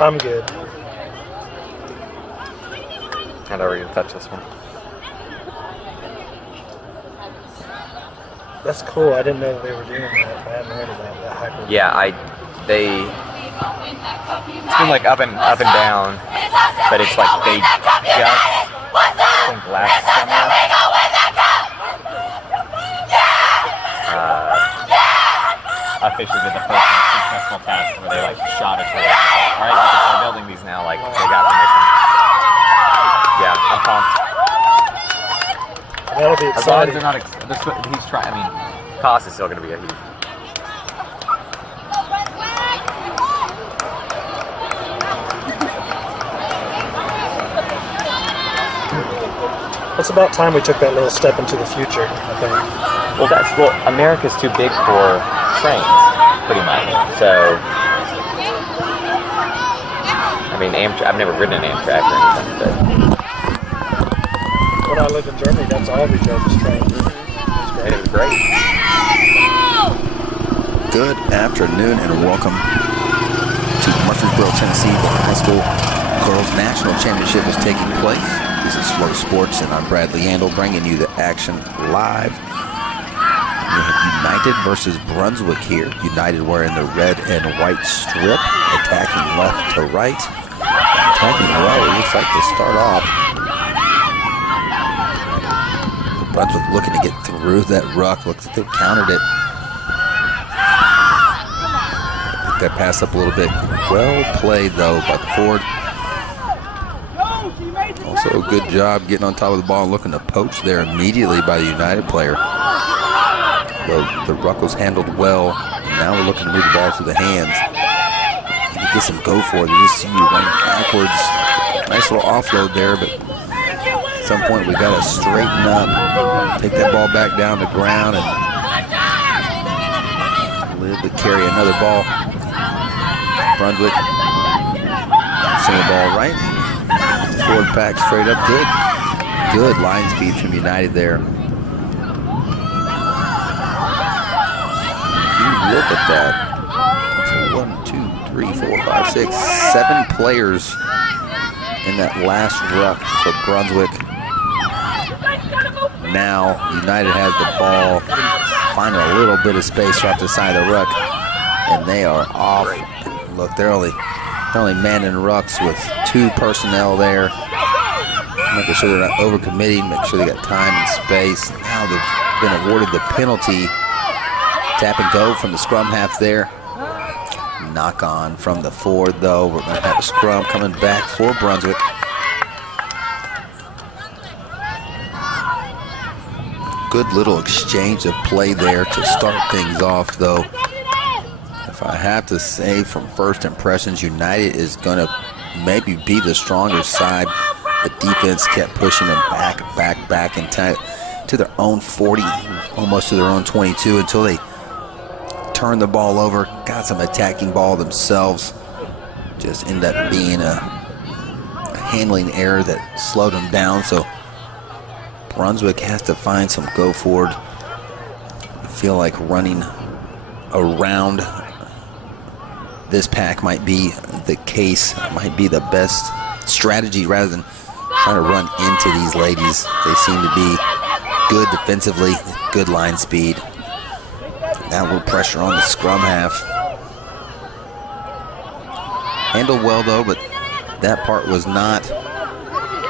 I'm good. I never even touch this one. That's cool. I didn't know they were doing that. I hadn't heard of that hyper. Yeah, it's been like up and down, but it's like they just, I think last summer, officially did the first successful test where they like shot it towards. All right, because they're building these now, like they got permission. Yeah, I'm pumped. That'll be exciting. As long as they're not, he's trying. I mean, cost is still going to be a huge. It's about time we took that little step into the future, I think. Well, America's too big for trains, pretty much. So, I mean, I've never ridden an Amtrak or anything, but. When I lived in Germany, that's all we drove was trains. It was great. Good afternoon and welcome to Murfreesboro, Tennessee. The high school girls national championship is taking place. This is Flow Sports and I'm Bradley Andel bringing you the action live. We have United versus Brunswick here. United wearing the red and white strip, attacking left to right. Attacking well, it looks like to start off. Brunswick looking to get through that ruck. Looks like they've countered it. Pick that pass up a little bit. Well played though by the forward. Also a good job getting on top of the ball and looking to poach there immediately by the United player. The ruck was handled well. And now we're looking to move the ball through the hands. You get some go for it. You just see you running backwards. Nice little offload there, but at some point we got to straighten up, take that ball back down to ground and live to carry another ball. Brunswick send the ball right. Forward pack straight up, good line speed from United there. If you look at that, so 1, 2, 3, 4, 5, 6, 7 players in that last ruck for Brunswick. Now United has the ball, finding a little bit of space right to the side of the ruck, and they are off. Look, they're only manning rucks with 2 personnel there. Making sure they're not overcommitting, make sure they got time and space. Now they've been awarded the penalty. Tap and go from the scrum half there. Knock on from the forward though. We're going to have a scrum coming back for Brunswick. Good little exchange of play there to start things off though. If I have to say from first impressions, United is going to maybe be the stronger side. The defense kept pushing them back into to their own 40, almost to their own 22 until they turned the ball over, got some attacking ball themselves. Just ended up being a handling error that slowed them down. So Brunswick has to find some go forward. I feel like running around this pack might be the case, might be the best strategy rather than trying to run into these ladies. They seem to be good defensively, good line speed. Now we're pressure on the scrum half. Handled well though, but that part was not.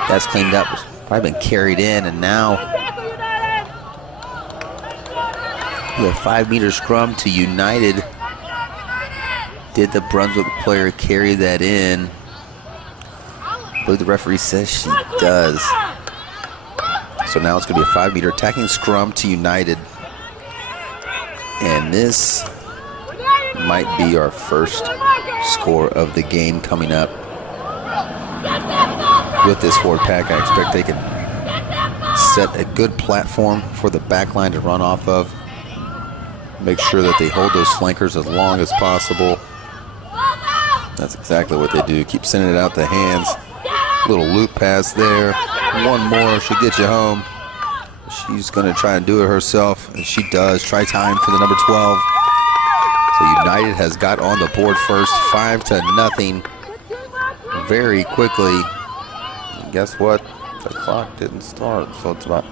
That's cleaned up, probably been carried in, and now the 5-meter scrum to United. Did the Brunswick player carry that in? I believe the referee says she does. So now it's going to be a 5-meter attacking scrum to United. And this might be our first score of the game coming up. With this forward pack, I expect they can set a good platform for the back line to run off of. Make sure that they hold those flankers as long as possible. That's exactly what they do. Keep sending it out the hands. Little loop pass there. One more should get you home. She's going to try and do it herself, and she does. Try time for the number 12. So United has got on the board first, 5-0. very quickly. And guess what? The clock didn't start, so it's about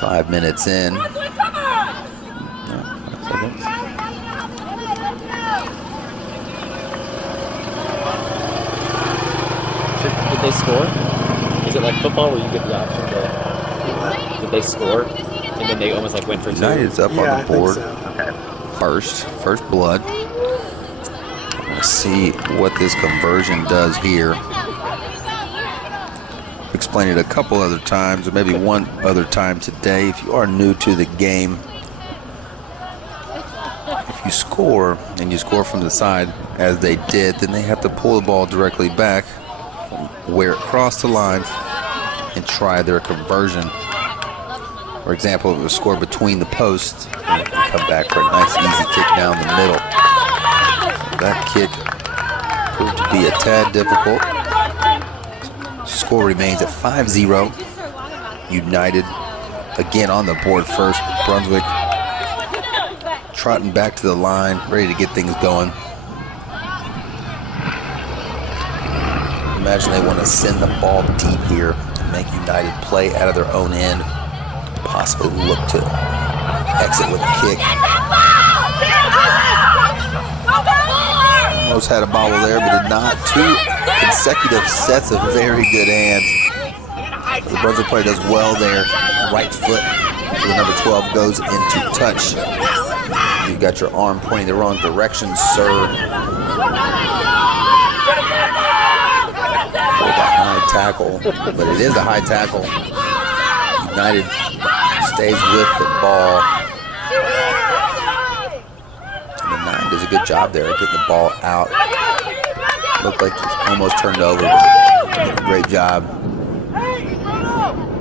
5 minutes in. No, 5 seconds. Did they score? Is it like football where you get the option to? Did they score? And then they almost like went for two? United's up on the board. So. Okay. First blood. Let's see what this conversion does here. Explained it a couple other times, or maybe one other time today. If you are new to the game, if you score and you score from the side as they did, then they have to pull the ball directly back where it crossed the line and try their conversion. For example, if it was scored between the posts, and it can come back for a nice easy kick down the middle. That kick proved to be a tad difficult. Score remains at 5-0. United again on the board first. Brunswick trotting back to the line, ready to get things going. Imagine they want to send the ball deep here and make United play out of their own end. Possibly look to exit with a kick. Almost had a bobble there, but did not. 2 consecutive sets of very good hands. The Brunswick player does well there. Right foot for the number 12 goes into touch. You got your arm pointing the wrong direction, sir. For the high tackle, but it is a high tackle. United stays with the ball. And the 9 does a good job there, getting the ball out. Looked like it's almost turned over, but did a great job.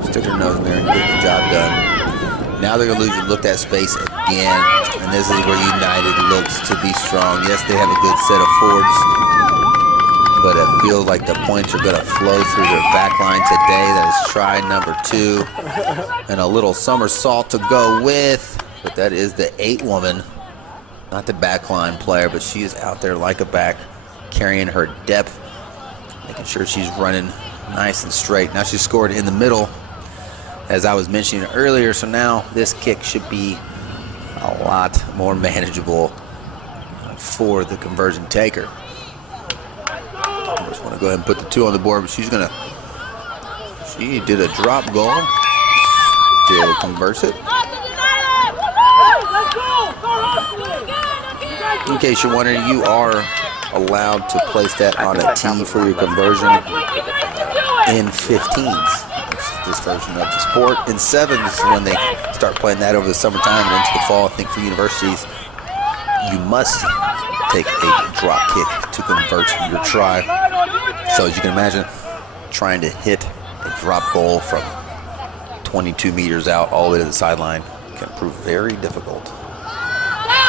Stick their nose in there and get the job done. Now they're going to look that space again, and this is where United looks to be strong. Yes, they have a good set of forwards, but it feels like the points are going to flow through their back line today. That is try number 2. And a little somersault to go with, but that is the 8 woman, not the back line player, but she is out there like a back, carrying her depth, making sure she's running nice and straight. Now she scored in the middle, as I was mentioning earlier, so now this kick should be a lot more manageable for the conversion taker. I just want to go ahead and put the 2 on the board, but she did a drop goal. Still converts it. In case you're wondering, you are allowed to place that on a tee for your conversion in 15s. This version of the sport. In 7s, when they start playing that over the summertime and into the fall, I think for universities, you must take a drop kick to convert your try. So as you can imagine, trying to hit a drop goal from 22 meters out all the way to the sideline can prove very difficult.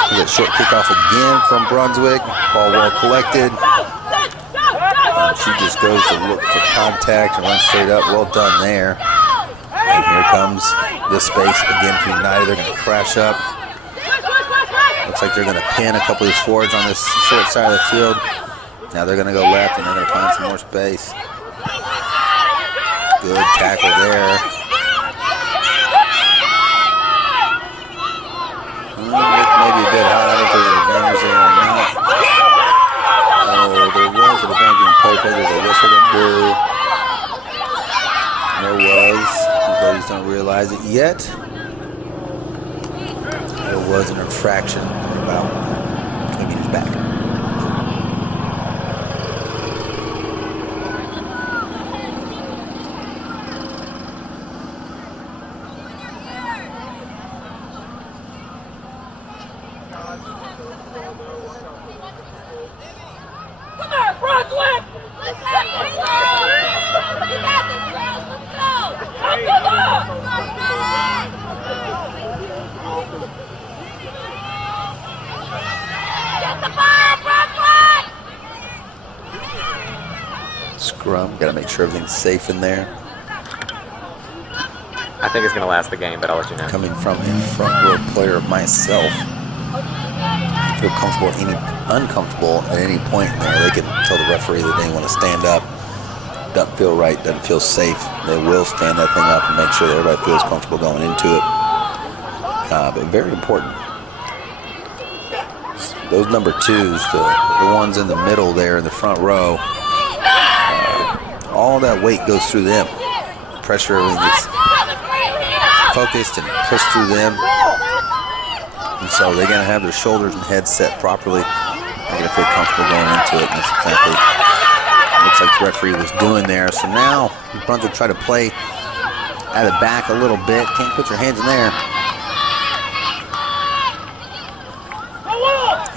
That short kickoff again from Brunswick. Ball well collected. And she just goes to look for contact and run straight up. Well done there. And here comes the space again for United. They're going to crash up. Looks like they're going to pin a couple of these forwards on this short side of the field. Now they're going to go left and they're going to find some more space. Good tackle there. Maybe a bit high. I don't think there's advantage there or not. Oh, there was an advantage in poke. There's a whistle that blew. There was. These ladies don't realize it yet. There was an infraction. They're about 20 meters back. Scrum, got to make sure everything's safe in there. I think it's going to last the game, but I'll let you know. Coming from a front row player myself, feel uncomfortable at any point in there, they can tell the referee that they want to stand up. Doesn't feel right, doesn't feel safe. They will stand that thing up and make sure that everybody feels comfortable going into it. But very important. Those number 2s, the ones in the middle there in the front row, all that weight goes through them. Pressure, everything gets focused and pushed through them. And so they're going to have their shoulders and heads set properly. They're going to feel comfortable going into it. And that's exactly what looks like the referee was doing there. So now Brunswick try to play out of the back a little bit. Can't put your hands in there.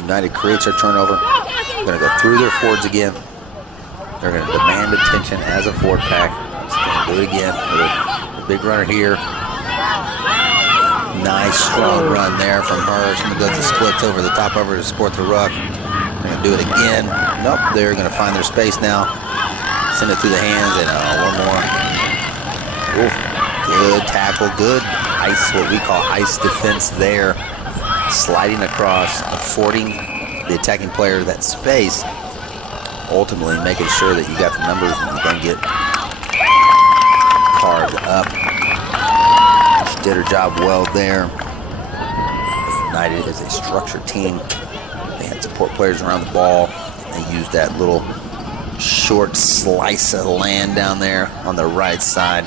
United creates their turnover. They're going to go through their forwards again. They're going to demand attention as a forward pack. Do it again. The big runner here. Nice strong run there from her. She does the splits over the top of her to support the ruck. They're going to do it again. Nope, they're going to find their space now. Send it through the hands and one more. Ooh, good tackle, good ice, what we call ice defense there. Sliding across, affording the attacking player that space. Ultimately making sure that you got the numbers and you don't get carved up. She did her job well there. United is a structured team. They had support players around the ball. They used that little short slice of land down there on the right side.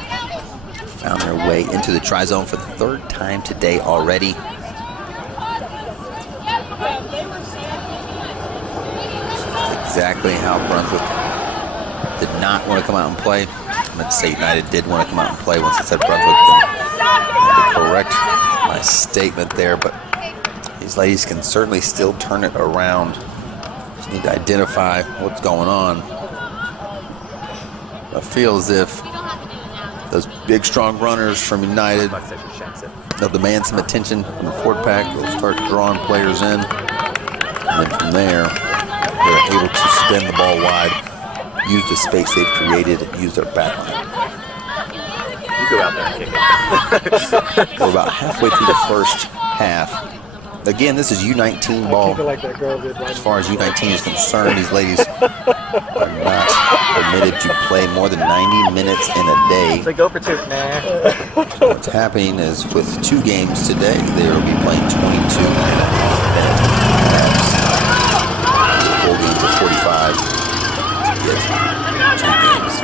Found their way into the try zone for the 3rd time today already. Exactly how Brunswick did not want to come out and play. I meant to say United did want to come out and play. Once I said Brunswick, I had to correct my statement there, but these ladies can certainly still turn it around. Just need to identify what's going on. I feel as if those big, strong runners from United, they'll demand some attention from the forward pack. They'll start drawing players in, and then from there, they're able to spin the ball wide, use the space they've created, and use their back line. You go out there and kick it. We're about halfway through the first half. Again, this is U19 ball. Like that girl did right as far as U19 is concerned, these ladies are not permitted to play more than 90 minutes in a day. They go for 2. Nah. So what's happening is with 2 games today, they will be playing 22 minutes. Full games of 45 to get 2 games.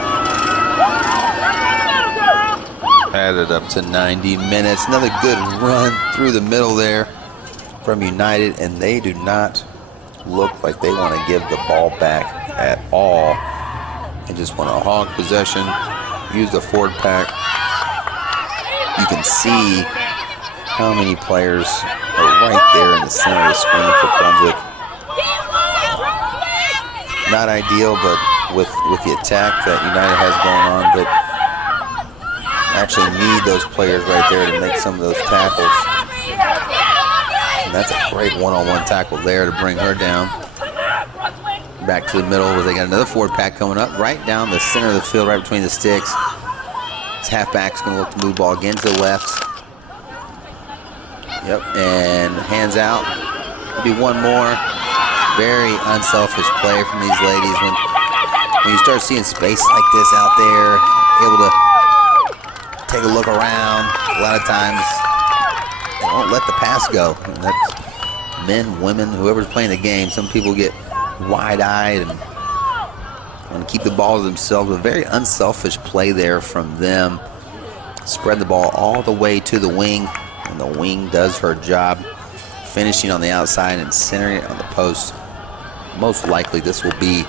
Added up to 90 minutes. Another good run through the middle there from United, and they do not look like they want to give the ball back at all. They just want to hog possession, use the forward pack. You can see how many players are right there in the center of the screen for Brunswick. Not ideal, but with the attack that United has going on, that actually need those players right there to make some of those tackles. And that's a great one-on-one tackle there to bring her down. Back to the middle where they got another forward pack coming up right down the center of the field, right between the sticks. This halfback's going to look to move ball again to the left. Yep, and hands out. Maybe one more. Very unselfish play from these ladies. When you start seeing space like this out there, able to take a look around, a lot of times they won't let the pass go. And that's men, women, whoever's playing the game. Some people get wide-eyed and want to keep the ball to themselves. A very unselfish play there from them. Spread the ball all the way to the wing, and the wing does her job, finishing on the outside and centering it on the post. Most likely this will be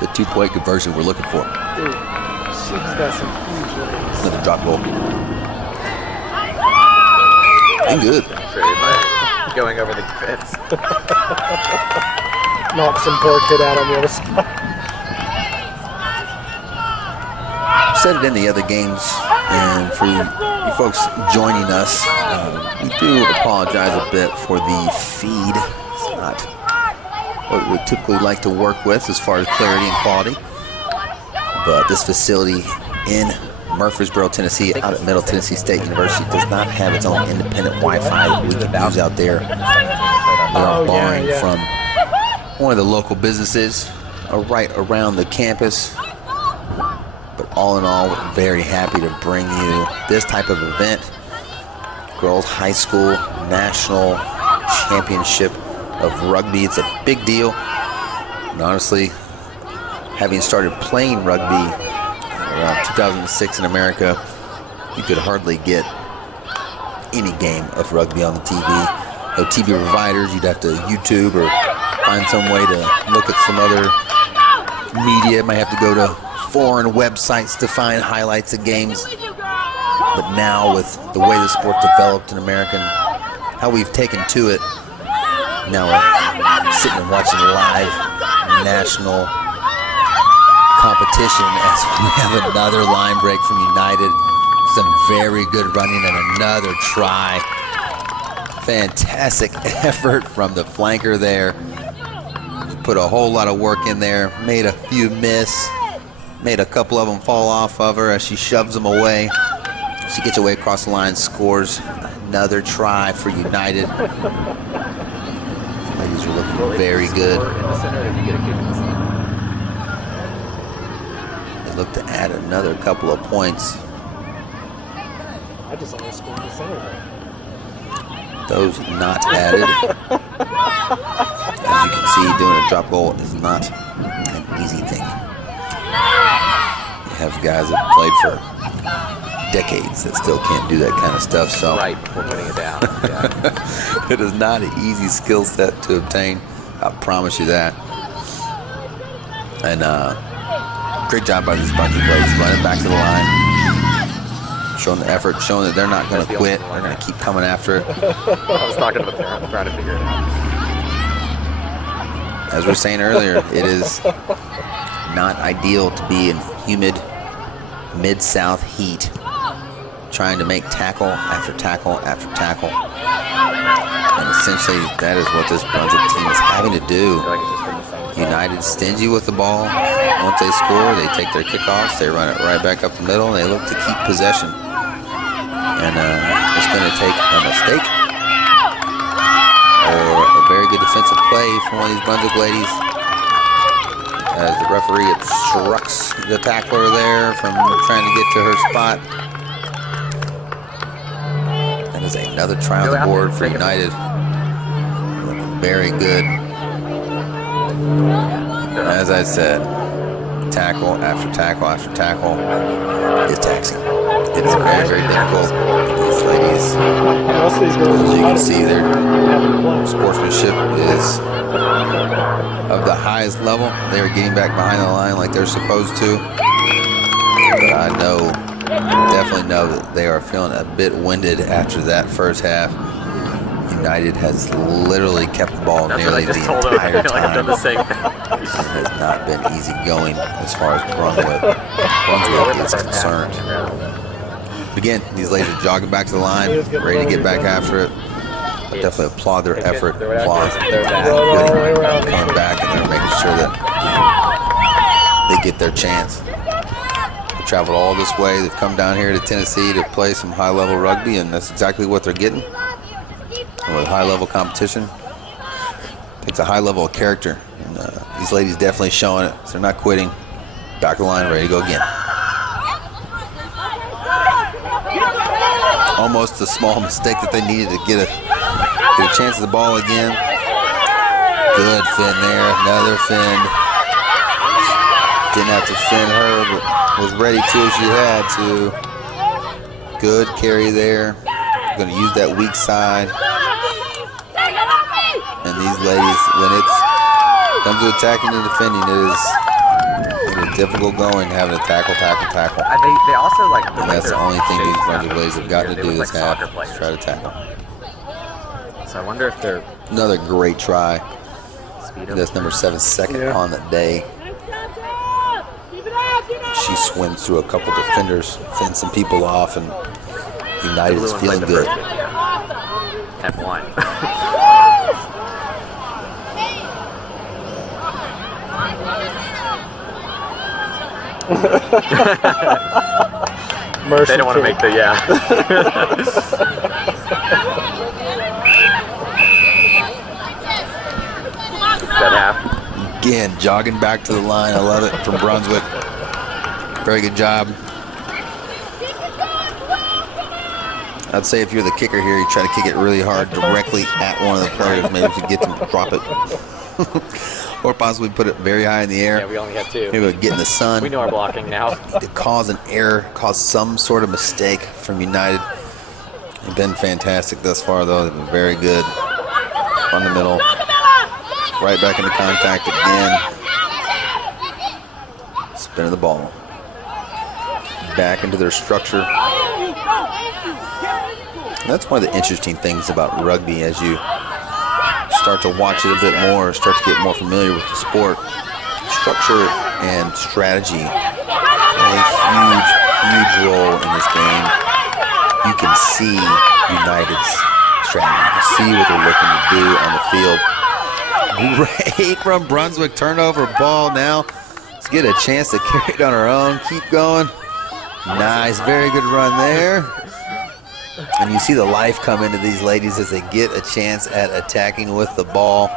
the 2-point conversion we're looking for. Dude, she's got some huge legs. Another drop goal. And good. Going over the fence. Knock some poor kid out on the other side. Said it in the other games, and for you folks joining us, we do apologize a bit for the feed. It's not what we typically like to work with as far as clarity and quality, but this facility in Murfreesboro, Tennessee, out at Middle Tennessee State University, does not have its own independent Wi-Fi that we can use out there. They are borrowing from one of the local businesses right around the campus. But all in all, we're very happy to bring you this type of event. Girls High School National Championship of Rugby. It's a big deal. And honestly, having started playing rugby around 2006 in America, you could hardly get any game of rugby on the TV. No TV providers. You'd have to YouTube or find some way to look at some other media. Might have to go to foreign websites to find highlights of games. But now with the way the sport developed in America and how we've taken to it, now we're sitting and watching live national competition as we have another line break from United. Some very good running and another try. Fantastic effort from the flanker there. Put a whole lot of work in there. Made a few miss. Made a couple of them fall off of her as she shoves them away. She gets away across the line, scores another try for United. Ladies are looking very good. They look to add another couple of points. I just only scored the center. Those not added. As you can see, doing a drop goal is not an easy thing. You have guys that played for decades that still can't do that kind of stuff. So Right before putting it down. Yeah. it is not an easy skill set to obtain. I promise you that. And great job by these bunch of players running back to the line, showing the effort, showing that they're not going to quit. They're going to keep coming after it. I was talking to the parent trying to figure it out. As we were saying earlier, it is not ideal to be in humid mid-south heat trying to make tackle after tackle after tackle. And essentially, that is what this Brunswick team is having to do. United stingy with the ball. Once they score, they take their kickoffs, they run it right back up the middle, and they look to keep possession. And it's going to take a mistake or a very good defensive play from one of these Brunswick ladies as the referee obstructs the tackler there from trying to get to her spot. That is another try on the board for United. Very good. As I said, tackle after tackle after tackle is taxing. It is very, very difficult. These ladies, as you can see, their sportsmanship is of the highest level. They are getting back behind the line like they're supposed to. But I know, definitely know that they are feeling a bit winded after that first half. United has literally kept the ball nearly the entire time. It has not been easy going as far as Brunswick is concerned. Again, these ladies are jogging back to the line, ready to get back after it. I definitely applaud their effort, applaud them coming back, and they're making sure that they get their chance. They traveled all this way. They've come down here to Tennessee to play some high-level rugby, and that's exactly what they're getting. And with high-level competition, takes a high level of character. And these ladies definitely showing it. So they're not quitting. Back of the line, ready to go again. Almost a small mistake that they needed to get a chance at the ball again. Good fin there, another fin. Didn't have to fin her, but was ready to if she had to. Good carry there. Going to use that weak side. And these ladies, when it comes to attacking and defending, it is difficult going, having to tackle. They also like. And that's the only thing these Brunswick ladies have got to do this half, is try to tackle. So I wonder if they're another great try. That's number 7, second on the day. She swims through a couple defenders, fends some people off, and United is feeling good. And one. Mercy They don't want to kick. make the, yeah. That half. Again, jogging back to the line. I love it from Brunswick. Very good job. I'd say if you're the kicker here, you try to kick it really hard directly at one of the players. Maybe if you get them to drop it. Or possibly put it very high in the air. Yeah, we only had 2. Maybe get in the sun. We know our blocking now. To cause an error, cause some sort of mistake from United. They've been fantastic thus far, though. They've been very good. On the middle. Right back into contact again. Spinning the ball. Back into their structure. And that's one of the interesting things about rugby as you start to watch it a bit more, start to get more familiar with the sport. Structure and strategy play a huge, huge role in this game. You can see United's strategy. You can see what they're looking to do on the field. Great from Brunswick. Turnover ball now. Let's get a chance to carry it on our own. Keep going. Nice. Very good run there. And you see the life come into these ladies as they get a chance at attacking with the ball.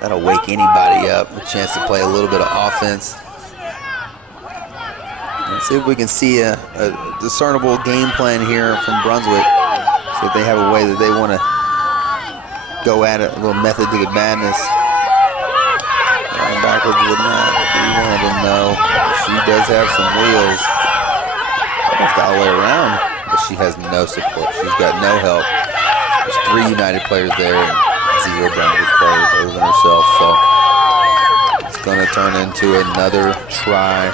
That'll wake anybody up. A chance to play a little bit of offense. Let's see if we can see a discernible game plan here from Brunswick. See if they have a way that they want to go at it, a little method to the madness. Going backwards would not be one of them, though. She does have some wheels. Almost all the way around, but she has no support. She's got no help. There's 3 United players there and 0 Brunswick players other than herself. So it's going to turn into another try.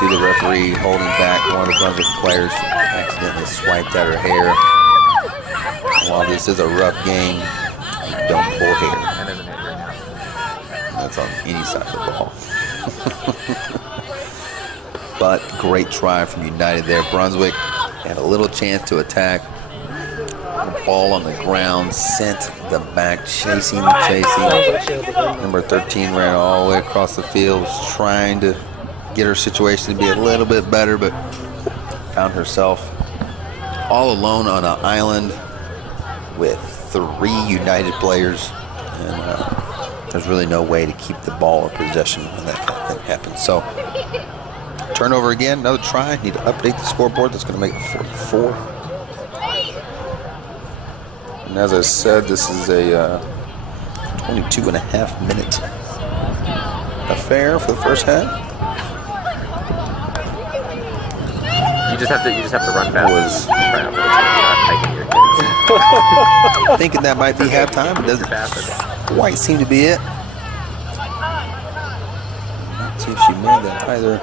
See the referee holding back one of the Brunswick players accidentally swiped at her hair. While this is a rough game, don't pull hair. That's on any side of the ball. But great try from United there. Brunswick had a little chance to attack. The ball on the ground, sent them back, chasing. Number 13 ran all the way across the field, was trying to get her situation to be a little bit better, but found herself all alone on an island with 3 United players, and there's really no way to keep the ball or possession when that kind of thing happens. So turnover again, another try. Need to update the scoreboard. That's going to make it 44. And as I said, this is a 22.5-minute affair for the first half. You just have to run fast. Thinking that might be halftime. It doesn't quite seem to be it. Let's see if she made that either.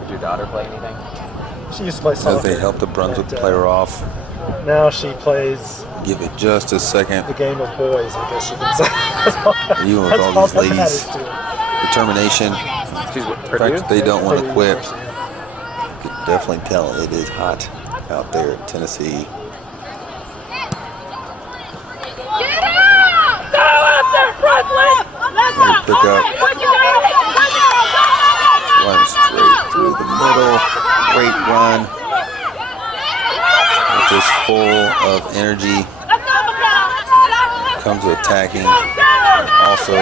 Did your daughter play anything? She used to play soccer. As they help the Brunswick player off. Now she plays Give it just a second. the game of boys, I guess you can say. Even with all these ladies' determination, the fact that they don't want to quit, you can definitely tell it is hot out there in Tennessee. Another pick up. Run straight through the middle. Great run. Just full of energy. Comes to attacking. Also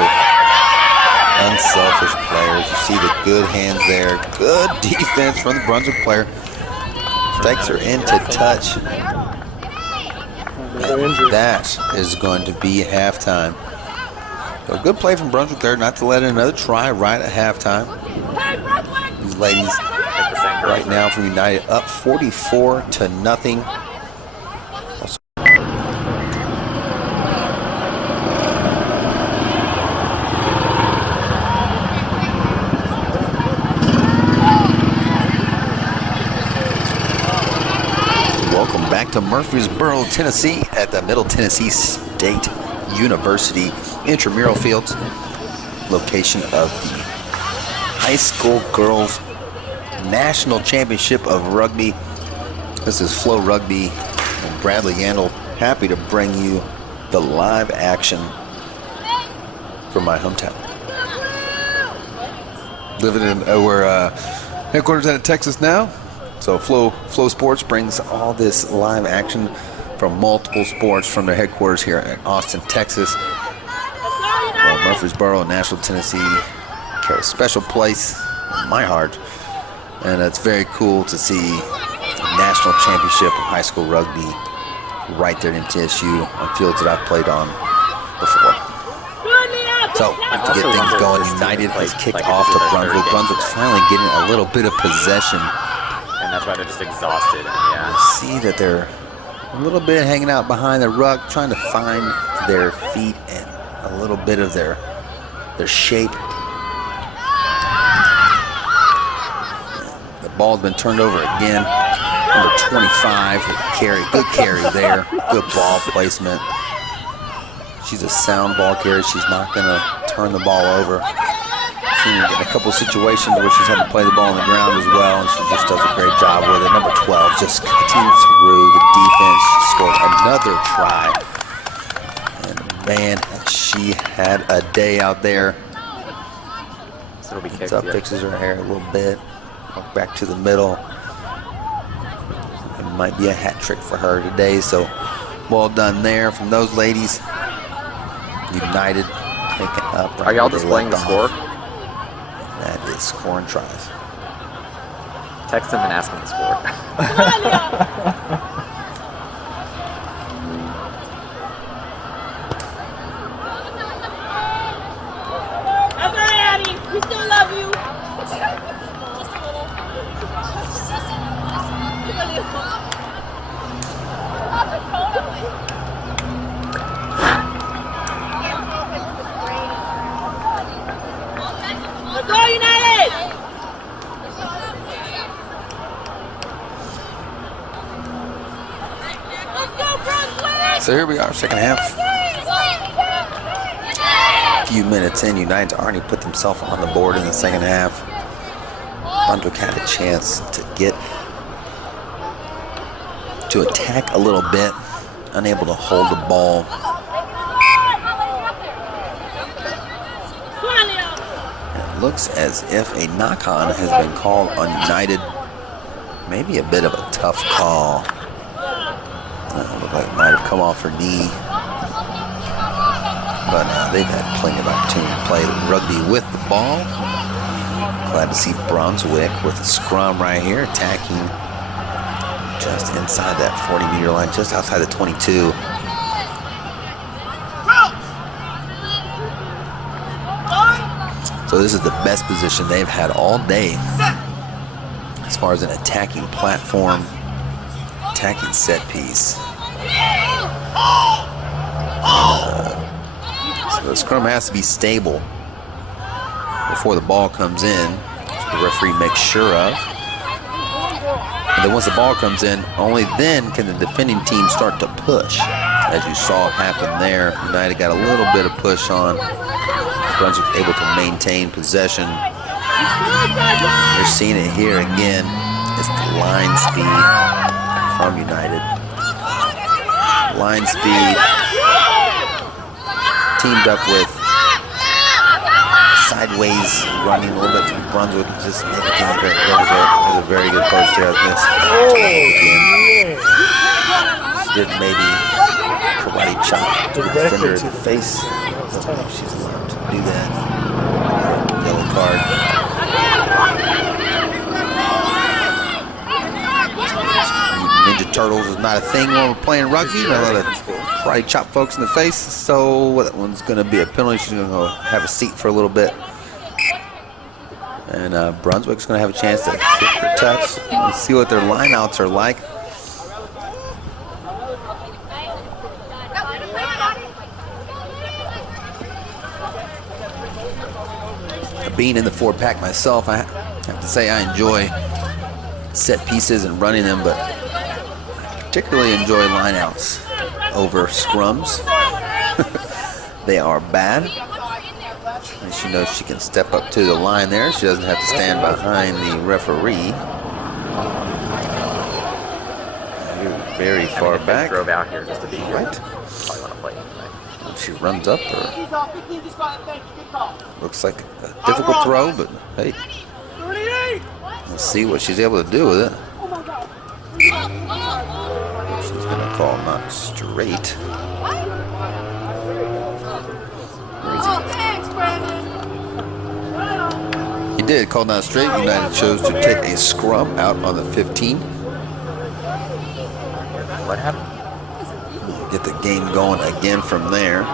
unselfish players. You see the good hands there. Good defense from the Brunswick player. Takes her into touch. And that is going to be halftime. So a good play from Brunswick there, not to let in another try right at halftime. These ladies right now from United up 44-0. Welcome back to Murfreesboro, Tennessee at the Middle Tennessee State University Intramural Fields, location of the High School Girls National Championship of Rugby. This is Flo Rugby and Bradley Yandel, happy to bring you the the live action from my hometown. Living in, we're headquarters out of Texas now. So Flow Sports brings all this live action from multiple sports from their headquarters here in Austin, Texas. Well, Murfreesboro, Nashville, Tennessee carry a special place in my heart. And it's very cool to see a national championship of high school rugby right there at MTSU on fields that I've played on before. So, to get things going, United has kicked off to Brunswick. Brunswick's finally getting a little bit of possession. And that's why they're just exhausted. Yeah. See that they're a little bit hanging out behind the ruck, trying to find their feet and a little bit of their shape. The ball's been turned over again. Number 25 with a carry. Good carry there. Good ball placement. She's a sound ball carrier. She's not going to turn the ball over. Seen her get in a couple situations where she's had to play the ball on the ground as well, and she just does a great job with it. Number 12 just cutting through the defense. She scored another try. And man, she had a day out there. So it'll be Gets up, fixes her hair a little bit. Walk back to the middle. It might be a hat trick for her today, so well done there from those ladies. United taking up. Are y'all displaying the score? That is scoring tries. Text them and ask them the score. That's right, Addie. We still love you. Let's go, United! Let's go, Brunswick! So here we are, second half. A few minutes in, United's already put themselves on the board in the second half. Brunswick had a chance to attack a little bit, unable to hold the ball. It looks as if a knock-on has been called on United. Maybe a bit of a tough call. Looked like it might have come off her knee. But they've had plenty of opportunity to play rugby with the ball. Glad to see Brunswick with a scrum right here, attacking just inside that 40-meter line, just outside the 22. So this is the best position they've had all day as far as an attacking platform, attacking set piece. So the scrum has to be stable before the ball comes in, which the referee makes sure of. And then once the ball comes in, only then can the defending team start to push. As you saw happen there, United got a little bit of push on. Brunswick able to maintain possession. You're seeing it here again. It's the line speed from United. Line speed teamed up with sideways running a little bit from Brunswick. Just everything great. There's a very good coach there. Did maybe karate chop to the defender in the face. She's allowed to do that. Yellow card. Ninja Turtles is not a thing when we're playing rugby. You know, karate chop folks in the face. So that one's going to be a penalty. She's going to go have a seat for a little bit. And Brunswick's going to have a chance to kick the touch and see what their lineouts are like. Being in the forward pack myself, I have to say I enjoy set pieces and running them, but I particularly enjoy lineouts over scrums. They are bad. And she knows she can step up to the line there. She doesn't have to stand behind the referee. Very far back. Drove out here just to be here. Right. Probably want to play anyway. She runs up her. Looks like a difficult throw, but hey, let's see what she's able to do with it. She's going to call not straight. Where is he? He did call not straight. United chose to take a scrum out on the 15. What happened? Get the game going again from there.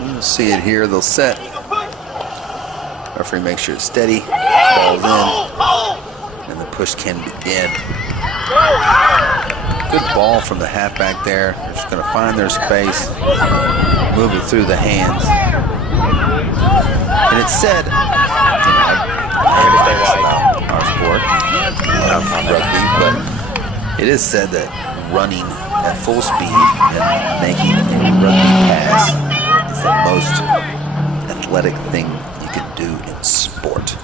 You'll see it here. They'll set. Referee makes sure it's steady. Ball's in. And the push can begin. Good ball from the halfback there. They're just going to find their space, move it through the hands. And it's said, I understand about our sport, rugby, but it is said that running at full speed and making a rugby pass is the most athletic thing you can do in sport.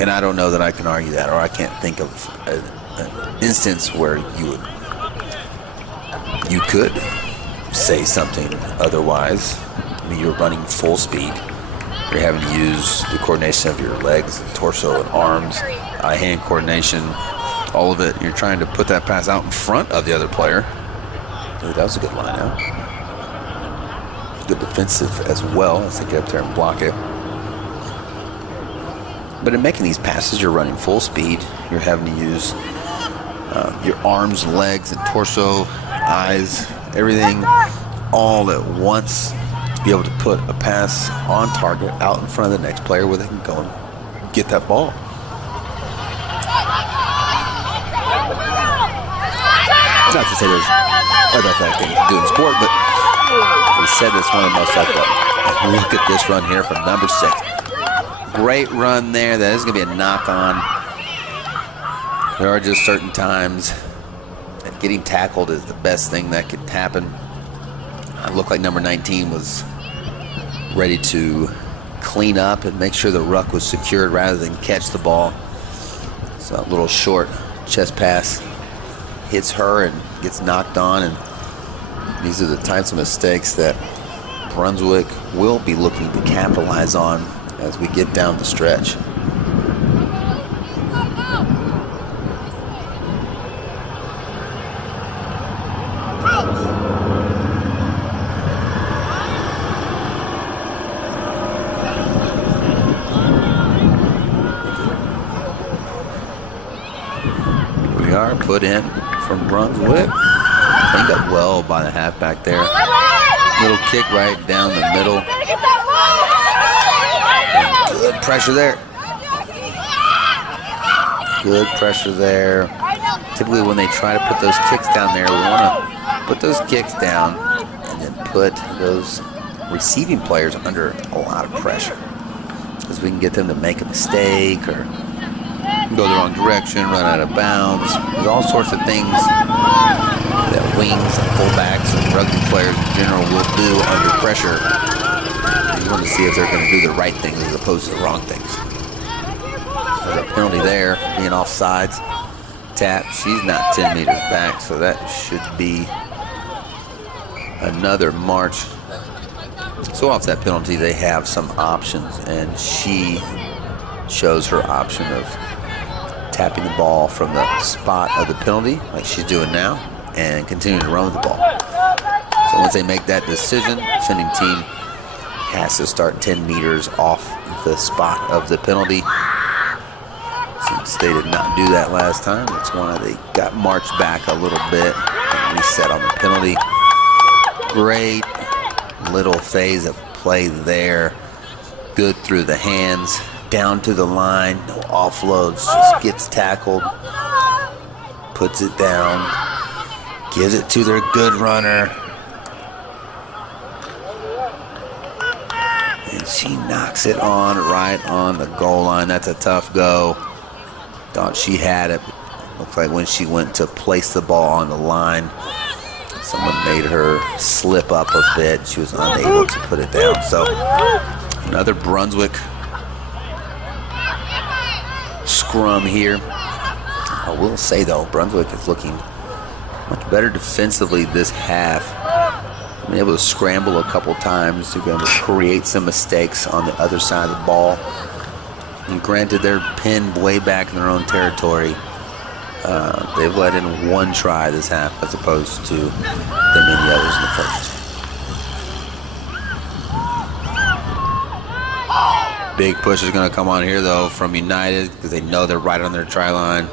And I don't know that I can argue that, or I can't think of an instance where you could say something otherwise. I mean, you're running full speed. You're having to use the coordination of your legs, torso, and arms, eye-hand coordination, all of it. You're trying to put that pass out in front of the other player. Ooh, that was a good line out. Good defensive as well as they get up there and block it. But in making these passes, you're running full speed. You're having to use your arms, legs, and torso, eyes, everything all at once to be able to put a pass on target out in front of the next player where they can go and get that ball. Not to say there's other athletic things to do in sport, but we said it's one of the most athletic. Look at this run here from number 6. Great run there. That is going to be a knock-on. There are just certain times that getting tackled is the best thing that could happen. It looked like number 19 was ready to clean up and make sure the ruck was secured rather than catch the ball. So a little short chest pass hits her and gets knocked on. And these are the types of mistakes that Brunswick will be looking to capitalize on as we get down the stretch. Here we are, put in from Brunswick. Cleaned up well by the halfback there. Little kick right down the middle. Good pressure there. Good pressure there. Typically when they try to put those kicks down there, we want to put those kicks down and then put those receiving players under a lot of pressure, because we can get them to make a mistake or go the wrong direction, run out of bounds. There's all sorts of things that wings and fullbacks and rugby players in general will do under pressure. You want to see if they're going to do the right things as opposed to the wrong things. There's a penalty there, being offsides. Tap, she's not 10 meters back, so that should be another march. So off that penalty, they have some options, and she shows her option of tapping the ball from the spot of the penalty, like she's doing now, and continuing to run with the ball. So once they make that decision, the defending team has to start 10 meters off the spot of the penalty. Since they did not do that last time, that's why they got marched back a little bit and reset on the penalty. Great little phase of play there. Good through the hands, down to the line, no offloads, just gets tackled, puts it down, gives it to their good runner. And she knocks it on right on the goal line. That's a tough go. Thought she had it. Looks like when she went to place the ball on the line, someone made her slip up a bit. She was unable to put it down. So another Brunswick scrum here. I will say, though, Brunswick is looking much better defensively this half. Been able to scramble a couple times to be able to create some mistakes on the other side of the ball. And granted, they're pinned way back in their own territory. They've let in one try this half as opposed to the many others in the first. Big push is going to come on here, though, from United because they know they're right on their try line.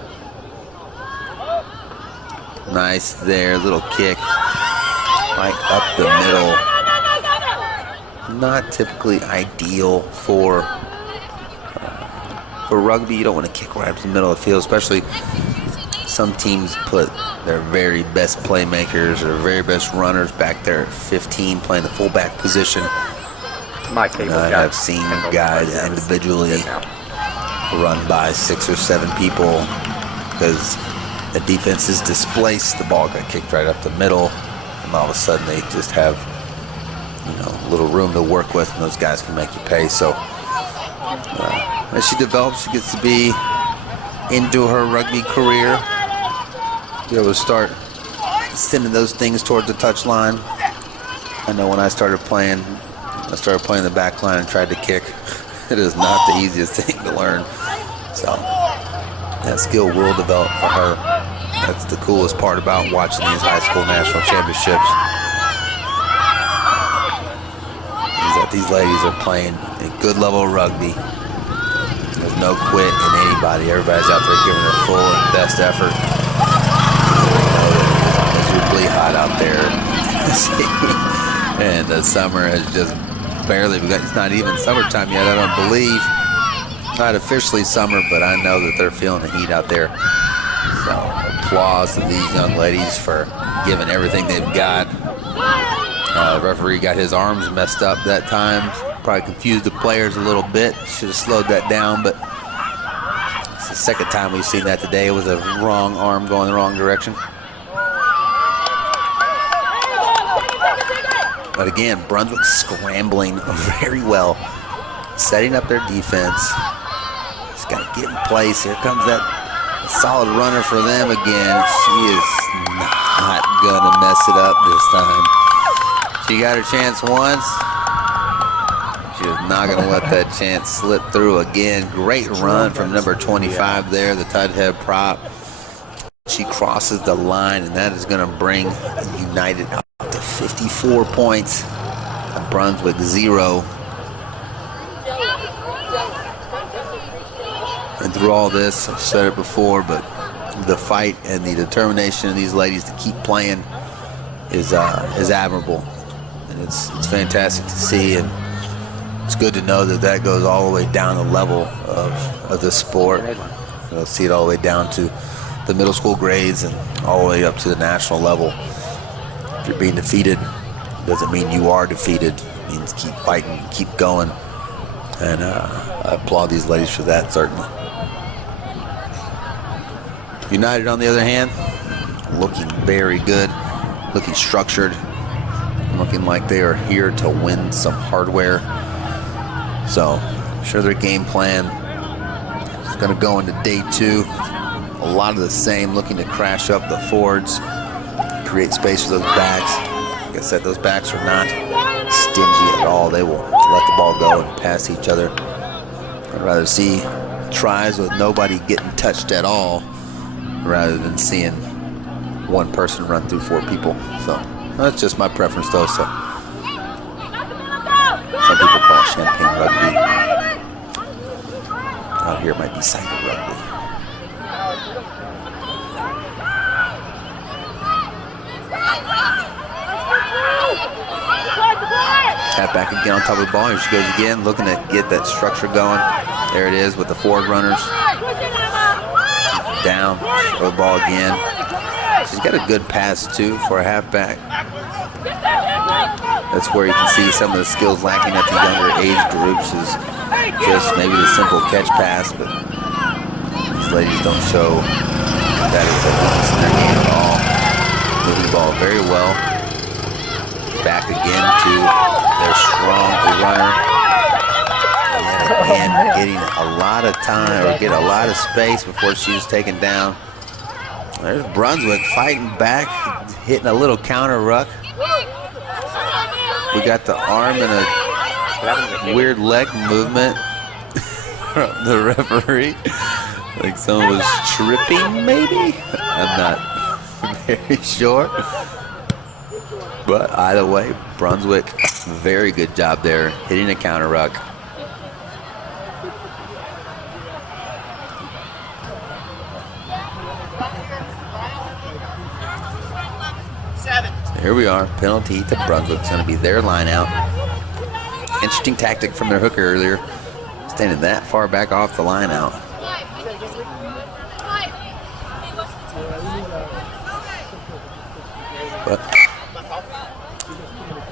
Nice there, little kick. Right up the middle. Not typically ideal for rugby. You don't want to kick right up to the middle of the field, especially some teams put their very best playmakers or very best runners back there at 15 playing the fullback position. My favorite I have seen guys individually run by 6 or 7 people because the defense is displaced. The ball got kicked right up the middle, and all of a sudden they just have, you know, a little room to work with, and those guys can make you pay. So as she develops, she gets to be into her rugby career, be able to start sending those things towards the touchline. I know when I started playing the back line and tried to kick. It is not the easiest thing to learn. So that skill will develop for her. That's the coolest part about watching these high school national championships, is that these ladies are playing a good level of rugby. There's no quit in anybody. Everybody's out there giving their full and best effort. It's really hot out there. And the summer has just barely begun. It's not even summertime yet, I don't believe. Not officially summer, but I know that they're feeling the heat out there. So applause to these young ladies for giving everything they've got. The referee got his arms messed up that time. Probably confused the players a little bit. Should have slowed that down, but it's the second time we've seen that today with a wrong arm going the wrong direction. But again, Brunswick scrambling very well, setting up their defense. Just got to get in place. Here comes that solid runner for them again. She is not going to mess it up this time. She got her chance once. She is not going to let that chance slip through again. Great run from number 25 there, the tight head prop. She crosses the line, and that is going to bring United up to 54 points. Brunswick 0. And through all this, I've said it before, but the fight and the determination of these ladies to keep playing is admirable, and it's fantastic to see, and it's good to know that that goes all the way down the level of the sport. You'll see it all the way down to the middle school grades and all the way up to the national level. If you're being defeated, doesn't mean you are defeated. It means keep fighting, keep going, and I applaud these ladies for that, certainly. United, on the other hand, looking very good, looking structured, looking like they are here to win some hardware. So I'm sure their game plan is going to go into day 2. A lot of the same, looking to crash up the forwards, create space for those backs. Like I said, those backs are not stingy at all. They will let the ball go and pass each other. I'd rather see tries with nobody getting touched at all rather than seeing one person run through 4 people. So that's just my preference, though. So some people call it champagne rugby. Out here it might be cider rugby. Tap back again on top of the ball. Here she goes again, looking to get that structure going. There it is with the forward runners. Down, throw the ball again. She's got a good pass, too, for a halfback. That's where you can see some of the skills lacking at the younger age groups is just maybe the simple catch pass, but these ladies don't show that is a weakness in their game at all. Moving the ball very well. Back again to their strong runner. And getting a lot of time, or get a lot of space before she was taken down. There's Brunswick fighting back, hitting a little counter ruck. We got the arm and a weird leg movement from the referee. Like someone was tripping, maybe? I'm not very sure. But either way, Brunswick, very good job there, hitting a counter ruck. Here we are, penalty to Brunswick. It's going to be their line out. Interesting tactic from their hooker earlier, standing that far back off the line out. But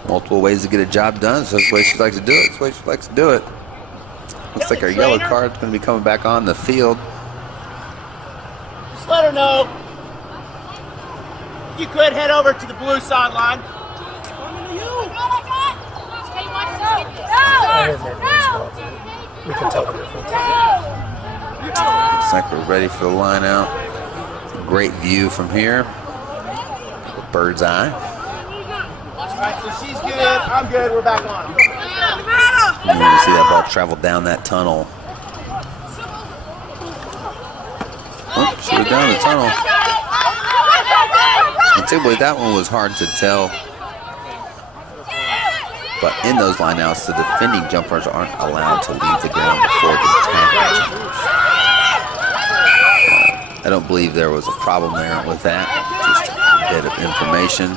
multiple ways to get a job done, so that's the way she likes to do it. That's the way she likes to do it. Looks like our yellow card's going to be coming back on the field. Just let her know. You could head over to the blue sideline. I heard maybe as well. We can tell the difference. Looks like we're ready for the line out. Great view from here. Bird's eye. All right, so she's good. I'm good. We're back on. You need to see that ball travel down that tunnel. Oh, she was down the tunnel. And typically that one was hard to tell. But in those lineouts, the defending jumpers aren't allowed to leave the ground before the tackle. I don't believe there was a problem there with that. Just a bit of information.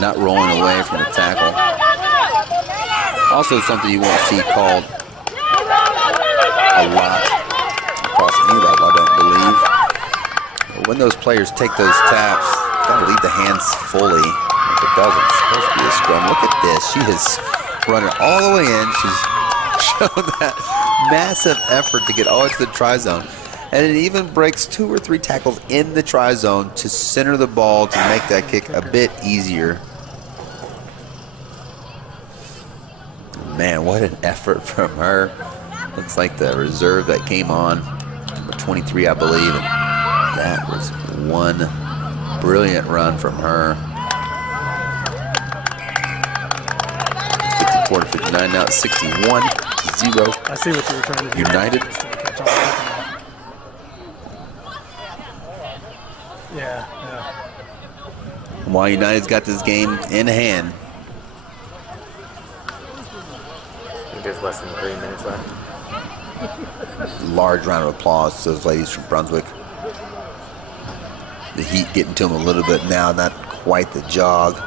Not rolling away from the tackle. Also something you won't see called a lot across any level, I don't believe. But when those players take those taps, got to leave the hands fully. If it doesn't, it's supposed to be a scrum. Look at this. She has run it all the way in. She's shown that massive effort to get all the way to the try zone. And it even breaks 2 or 3 tackles in the try zone to center the ball to make that kick a bit easier. Man, what an effort from her. Looks like the reserve that came on, number 23, I believe. And that was one brilliant run from her. 54 to 59, now it's 61-0. I see what you were trying to do. United. Yeah. While United's got this game in hand. I think there's less than 3 minutes left. Large round of applause to those ladies from Brunswick. The heat getting to them a little bit now, not quite the jog.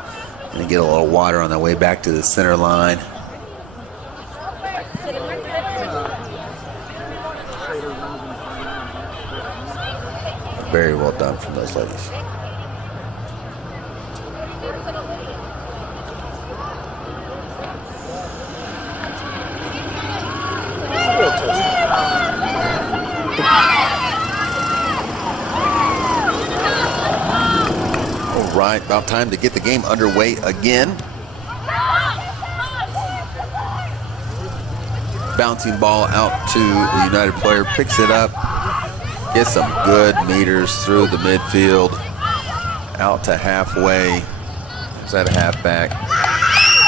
And they get a little water on their way back to the center line. Very well done from those ladies. All right, about time to get the game underway again. Bouncing ball out to the United player, picks it up, gets some good meters through the midfield, out to halfway. Is that a halfback?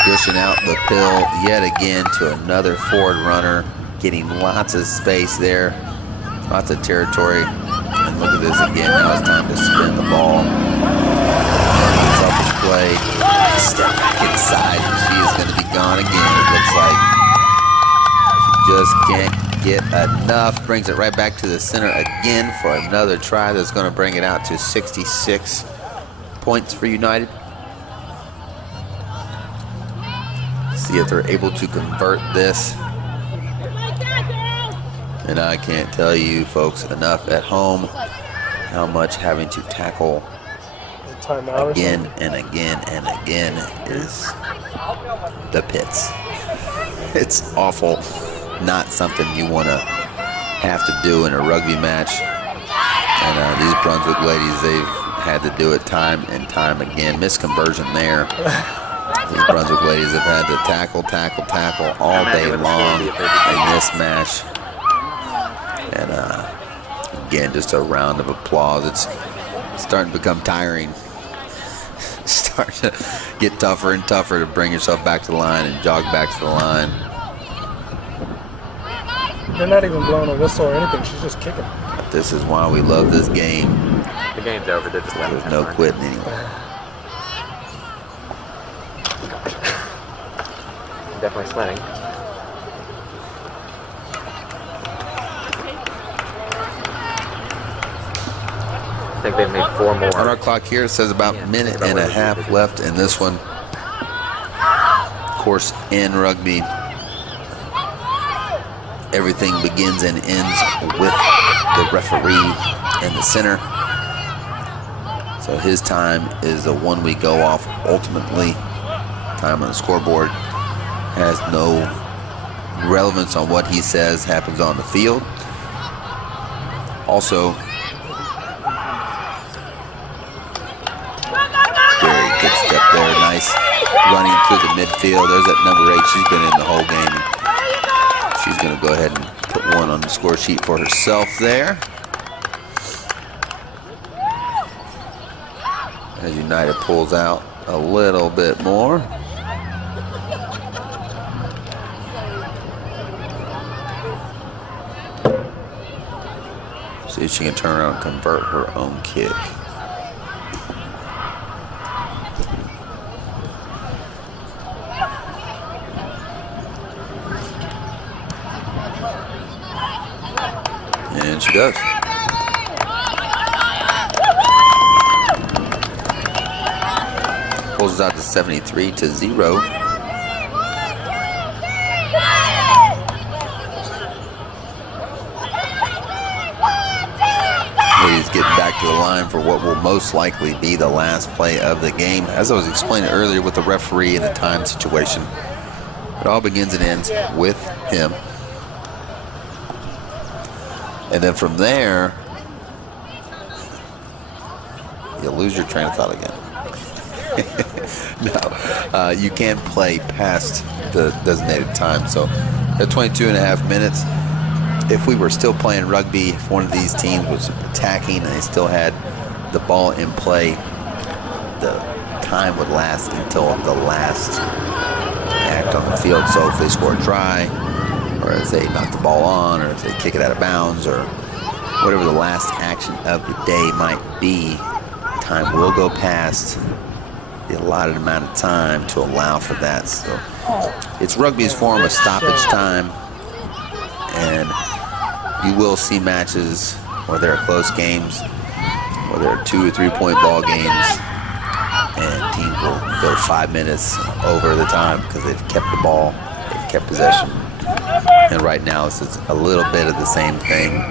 Dishing out the pill yet again to another forward runner, getting lots of space there, lots of territory. And look at this again, now it's time to spin the ball. Selfish play, step back inside, and she is going to be gone again, it looks like. She just can't get enough, brings it right back to the center again for another try that's going to bring it out to 66 points for United. See if they're able to convert this. And I can't tell you folks enough at home how much having to tackle again and again and again is the pits. It's awful. Not something you want to have to do in a rugby match. And these Brunswick ladies, they've had to do it time and time again. Misconversion there. These Brunswick ladies have had to tackle all day long in this match. And again, just a round of applause. It's starting to become tiring. Starting to get tougher and tougher to bring yourself back to the line and jog back to the line. They're not even blowing a whistle or anything. She's just kicking. This is why we love this game. The game's over. They're just letting There's no quitting anyway. Definitely sweating. I think they've made 4 more. On our clock here, it says about a minute and a half left in this one. Of course, in rugby, everything begins and ends with the referee in the center. So his time is the one we go off ultimately. Time on the scoreboard has no relevance on what he says happens on the field. Also, very good step there. Nice running through the midfield. There's that number 8. She's been in the whole game. She's going to go ahead and put 1 on the score sheet for herself there. As United pulls out a little bit more. See if she can turn around and convert her own kick. And she does. Pulls us out to 73-0. Ladies getting back to the line for what will most likely be the last play of the game. As I was explaining earlier with the referee and the time situation, it all begins and ends with him. And then from there, you'll lose your train of thought again. No, you can't play past the designated time. So at 22 and a half minutes, if we were still playing rugby, if one of these teams was attacking and they still had the ball in play, the time would last until the last act on the field. So if they score a try, or if they knock the ball on, or if they kick it out of bounds, or whatever the last action of the day might be, time will go past the allotted amount of time to allow for that. So it's rugby's form of stoppage time, and you will see matches where there are close games, where there are 2 or 3 point ball games, and teams will go 5 minutes over the time because they've kept the ball, they've kept possession. And right now it's a little bit of the same thing.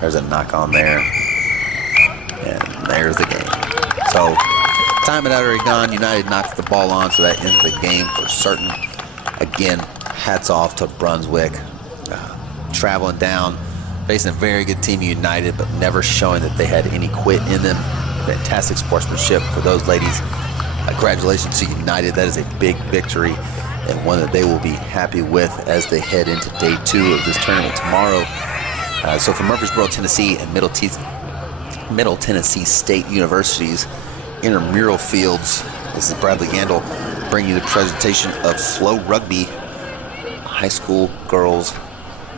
There's a knock on there, and there's the game. So time had already gone. United knocks the ball on, so that ends the game for certain. Again, hats off to Brunswick, traveling down, facing a very good team, United, but never showing that they had any quit in them. Fantastic sportsmanship for those ladies. Congratulations to United. That is a big victory, and one that they will be happy with as they head into day 2 of this tournament tomorrow. So from Murfreesboro, Tennessee, and Middle Tennessee State University's intramural fields, this is Bradley Gandel bringing you the presentation of Flow Rugby High School Girls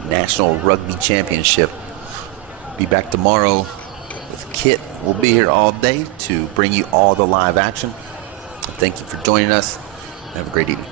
National Rugby Championship. Be back tomorrow with Kit. We'll be here all day to bring you all the live action. Thank you for joining us. Have a great evening.